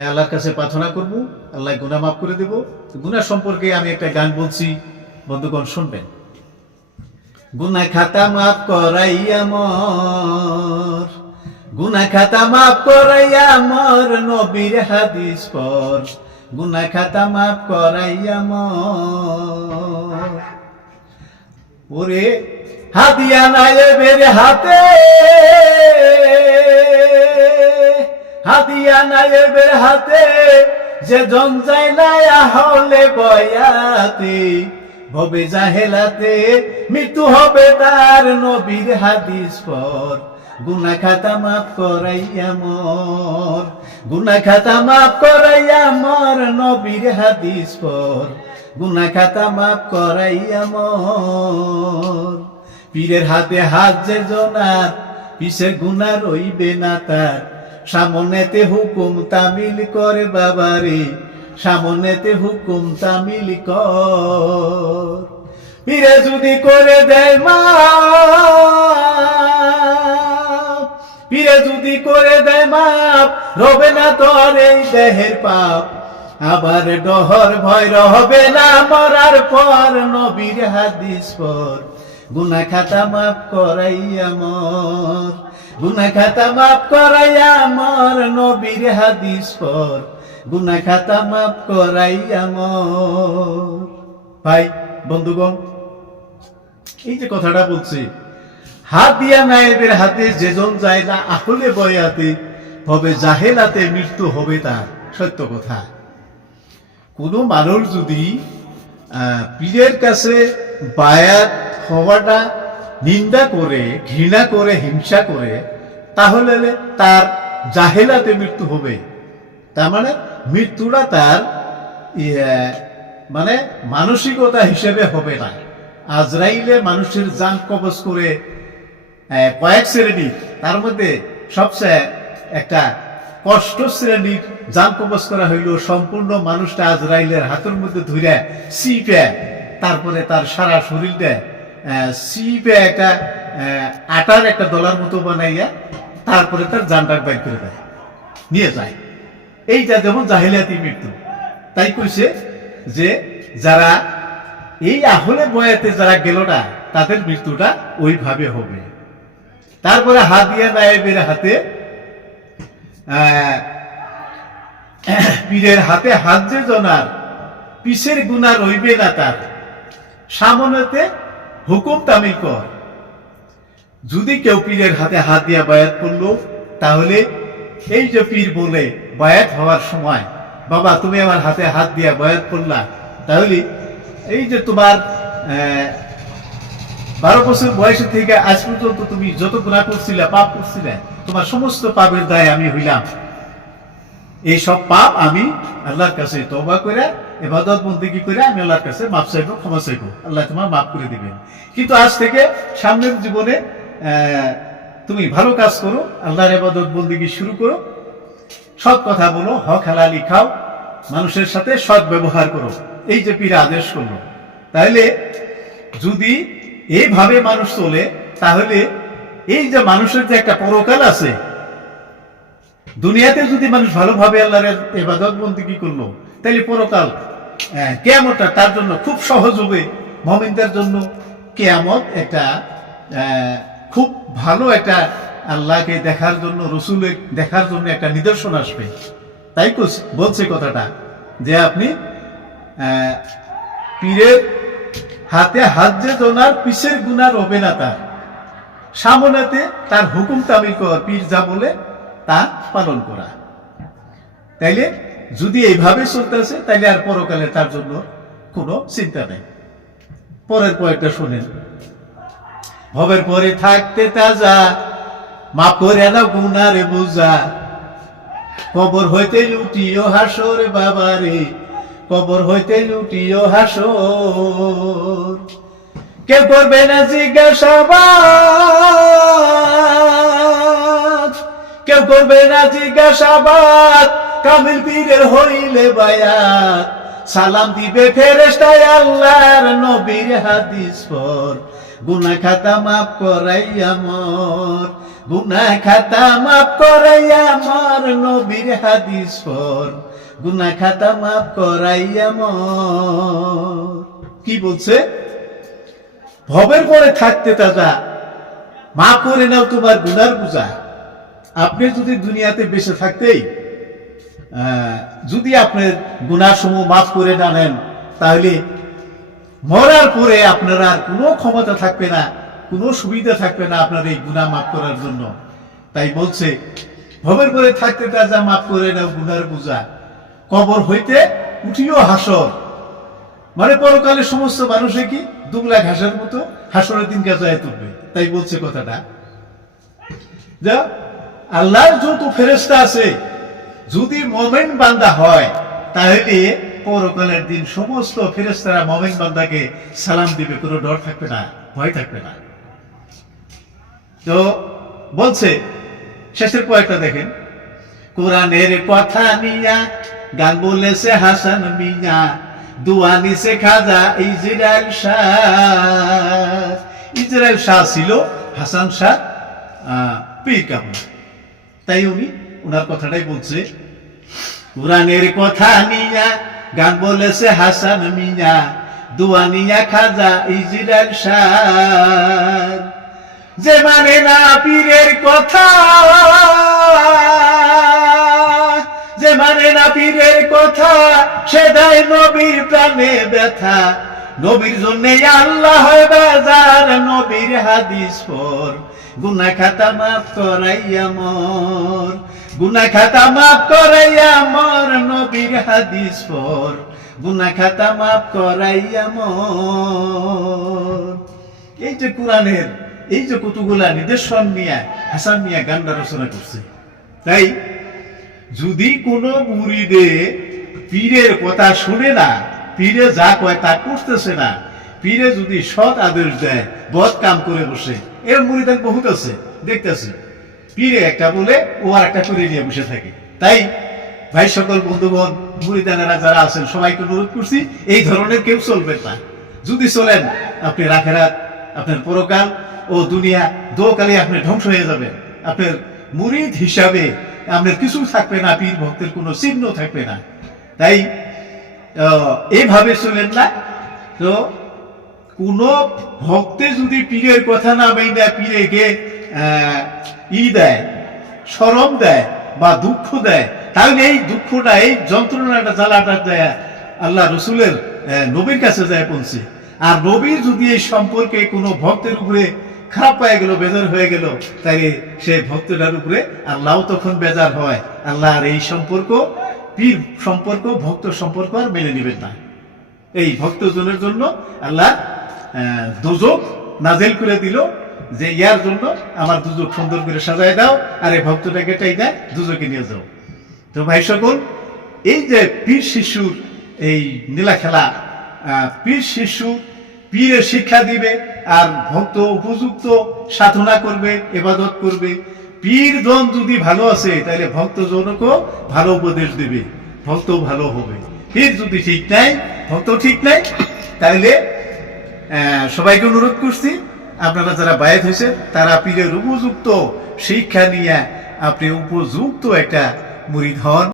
আল্লাহর কাছে প্রার্থনা করব, আল্লাহ গুনাহ মাফ করে দেব। গুনাহ সম্পর্কে আমি একটা গান বলছি, বন্ধুগণ শুনবেন। গুনাহ খাতা মাফ করাইয়া মোর, গুনাহ খাতা মাফ করাইয়া মোর, নবীর হাদিস পর। গুনাহ খাতা মাফ করাইয়া মোর, ওরে হাদিয়া নায়েবের হাতে, হাদিয়া নায়েবের হাতে, যে জন যায় না হলে বয়াতে, ভবে জাহেলাতে মৃত্যু হবে তার, নবীর হাদিস পর। গুনাহ খাতা মাফ করাইয়া মোর, গুনাহ খাতা মাফ করাইয়া মোর, নবীর হাদিস পর। গুনাহ খাতা মাফ করাইয়া মোর। পীরের হাতে হাত যে জনার, পিছের গুনাহ রইবে না তার। সামনেতে হুকুম তামিল করে বাবারে, সামনেতে হুকুম তামিল কর। পীরে যদি করে দেয় মাপ, পীরে যদি করে দেয় মাপ, রবে না তোর এই দেহের পাপ। আবার ডহর ভয় রবে না মরার পর, নবীর হাদিস পর। গুনাহ খাতা মাফ করাইয়া মোর, গুনাহ খাতা মাফ করাইয়া মোর, নবীর হাদিস পর। গুনাহ খাতা মাফ করাইয়া মোর। ভাই বন্ধুগণ, এই যে কথাটা বলছি, হাদিয়া নায়েবের হাতে যেজন যায় না আহলে বয়াতে, হবে জাহেলাতে মৃত্যু হবে তার। সত্য কথা। কোন মানুষ যদি পীরের কাছে বায়াত হওয়াটা নিন্দা করে, ঘৃণা করে, হিংসা করে, তাহলে তার জাহেলাতে মৃত্যু হবে। তার মানে মৃত্যুটা তার মানে মানসিকতা হিসেবে হবে না। আজরাইলে মানুষের জান কবজ করে কয়েক শ্রেণী, তার মধ্যে সবচেয়ে একটা কষ্ট শ্রেণীর জান কবজ করা হইল সম্পূর্ণ মানুষটা আজরাইলের হাতের মধ্যে ধরে সিপে, তারপরে তার সারা শরীরটা সিপে একটা আটার একটা দলার মতো বানাইয়া, তারপরে তার জানটা বাইর করে দেয়, নিয়ে যায়। এইটা যেমন জাহেলিয়াতি মৃত্যু। তাই কইছে যে যারা এই আহলে বয়াতে যারা গেল না, তাদের মৃত্যুটা ওইভাবে হবে। তারপরে হাদিয়া নায়েবের হাতে, পীরের হাতে হাত যে জনার, পিছের গুনাহ রইবে না তার। সামনেতে হুকুম তামিল কর। যদি কেউ পীরের হাতে হাত দিয়া বায়াত করলো, তাহলে এই যে পীর বলে বায়াত হওয়ার সময়, বাবা তুমি আমার হাতে হাত দিয়া বায়াত করলা, তাহলে এই যে তোমার 12 বছর বয়স থেকে আজ পর্যন্ত তুমি যত গুনাহ করছিলে, পাপ করছিলে, তোমার সমস্ত পাপের দায় আমি হইলাম। এই সব পাপ আমি আল্লাহর কাছে তওবা করে, ইবাদত বন্দেগী করে আমি আল্লাহর কাছে মাফ চাইবো, ক্ষমা চাইবো, আল্লাহ তোমার মাফ করে দিবেন। কিন্তু আজ থেকে সামনের জীবনে তুমি ভালো কাজ করো, আল্লাহর ইবাদত বন্দেগী শুরু করো, সৎ কথা বলো, হক হালালি খাও, মানুষের সাথে সৎ ব্যবহার করো। এই যে পীর আদেশ করলো, তাহলে যদি এইভাবে মানুষ চলে, তাহলে এই যে মানুষের যে একটা পরকাল আছে, দুনিয়াতে যদি মানুষ ভালোভাবে আল্লাহর ইবাদত বন্দেগী করলো, তাহলে পরকাল কিয়ামতটা তার জন্য খুব সহজ হবে। মুমিনদের জন্য কিয়ামত একটা খুব ভালো একটা আল্লাহকে দেখার জন্য, রসুলের দেখার জন্য একটা নিদর্শন আসবে। তাই বলছে কথাটা যে আপনি পীরের হাতে হাত যে জনার, পিছের গুনাহ রবে না তার। সামনেতে তার হুকুম তামিল কর, পীর যা বলে তা পালন করা। তাইলে যদি এইভাবে চলতেছে, তাইলে আর পরকালে তার জন্য কোনো চিন্তা নেই। পরের পয়েন্টটা শুনেন। ভবের পরে থাকতে তাজা, মাফ করে দাও গুনারে বোঝা। কবর হইতে লুটিও হাসর বাবারে, কবর হইতে লুটিও হাসর। কেউ করবে না জিজ্ঞাসাবাদ, কেউ করবে না জিজ্ঞাসাবাদ, কামিল পীরের হইলে বায়াত। সালাম দিবে ফেরেশতায় আল্লাহর, নবীর হাদিস পর। গুনাহ খাতা মাফ করাইয়া মোর, গুনাহ খাতা মাফ করাইয়া আমার নবীর হাদিস পড়, গুনাহ খাতা মাফ করাইয়া আমার। কি বলছে? ভবের পরে থাকতে তাজা মাফ করে নাও তোমার গুনার বোঝা। আপনি যদি দুনিয়াতে বেঁচে থাকতেই যদি আপনার গুনাহ সমূহ মাফ করে না নেন, তাহলে মরার পরে আপনার আর কোনো ক্ষমতা থাকবে না, কোনো সুবিধা থাকবে না আপনার এই গুনাহ মাফ করার জন্য। তাই বলছে ভবের পরে থাকতে তাজা মাফ করে নাও গুনার বোঝা, কবর হইতে উঠিও হাসর। মানে পরকালে সমস্ত মানুষে কি দুগলা ঘাসের মতো হাসরের দিন গাজায় তুলবে। তাই বলছে কথাটা, যা আল্লাহর যত ফেরেশতা আছে যদি মুমিন বান্দা হয়, তাহলে পরকালের দিন সমস্ত ফেরেশতারা মুমিন বান্দাকে সালাম দিবে, কোনো ডর থাকবে না, ভয় থাকবে না। তো বলছে শেষের কয়েকটা দেখেন, কোরআনের কথা নিয়া গান বলেছে হাসান মিয়া, দোয়া নিছে খাজা ইজরাইল শাহ। ইজরাইল শাহ ছিল হাসান শাহ পীর কামরা। তাই উনি ওনার কথাটাই বলছে, কোরআনের কথা নিয়া গান বলেছে হাসান মিয়া, দোয়া নিয়া খাজা ইজরাইল শাহ। যে মানে না পীরের কথা, যে মানে না পীরের কথা, সে দেয় নবীর প্রাণে ব্যথা। নবীর জন্য আল্লাহ হয় বাজার, নবীর হাদিস পড়, গুনাহ খাতা মাফ করাইয়া মোর, গুনাহ খাতা মাফ করাইয়া মোর, নবীর হাদিস পড়, গুনাহ খাতা মাফ করাইয়া মোর। এই যে কোরআনের এই যে কতগুলা নিদর্শন নিয়ে হাসান মিয়া গানটা রচনা করছে। তাই যদি কোনো মুরিদে পীরের কথা শুনে না, পীরে যা কয় তা করতেছে না, পীরে যদি সৎ আদেশ দেয় বদ কাম করে বসে, এর মুরিদান বহুত আছে, দেখতেছে পীরে একটা বলে ও আর একটা করে নিয়ে বসে থাকে। তাই ভাই সকল বন্ধুগণ, মুরিদানেরা যারা আছেন সবাইকে অনুরোধ করছি, এই ধরনের কেউ চলবেন না। যদি চলেন আপনি আখিরাত, আপনার পরকাল ও দুনিয়া দোকালে আপনি ধ্বংস হয়ে যাবেন। আপনার মুরিদ হিসাবে আপনার কিছু থাকবে না, পীর ভক্তের কোনো চিহ্ন থাকবে না। তাই এইভাবে চলেন না। তো কোন ভক্তে যদি পীরের কথা না মেনে পীরেকে দেয়, শরম দেয় বা দুঃখ দেয়, তাহলে এই দুঃখটা, এই যন্ত্রণাটা, জ্বালাটা দেয় আল্লাহ রসুলের নবীর কাছে যায় পৌঁছে। আর নবীর যদি এই সম্পর্কে কোনো ভক্তের উপরে খারাপ পায়ে গেল, বেজার হয়ে গেল, তাই সেই ভক্তটার উপরে আল্লাহ তখন বেজার হয়। আল্লাহ আর এই সম্পর্ক, পীর সম্পর্ক, ভক্ত সম্পর্ক আর মেনে নেবেন না। এই ভক্তজনের জন্য আল্লাহ দোজক নাজেল করে দিল, যে ইয়ার জন্য আমার দুজক সুন্দর করে সাজায় দাও, আর এই ভক্তটাকে টাই দেয় দুজকে নিয়ে যাও। তো ভাই সকল, এই যে পীর শিশুর এই নীলা খেলা, পীর শিশু পীরের শিক্ষা দিবে, আর ভক্ত উপযুক্ত সাধনা করবে, ইবাদত করবে। পীর জন যদি ভালো আছে, তাহলে ভক্ত জনকেও ভালো উপদেশ দেবে, ভক্ত ভালো হবে। পীর যদি ঠিক নাই, ভক্ত ঠিক নাই, তাহলে সবাইকে অনুরোধ করছি, আপনারা যারা বায়াত হয়েছে তারা পীরের উপযুক্ত শিক্ষা নিয়ে আপনি উপযুক্ত একটা মুরিদ হন।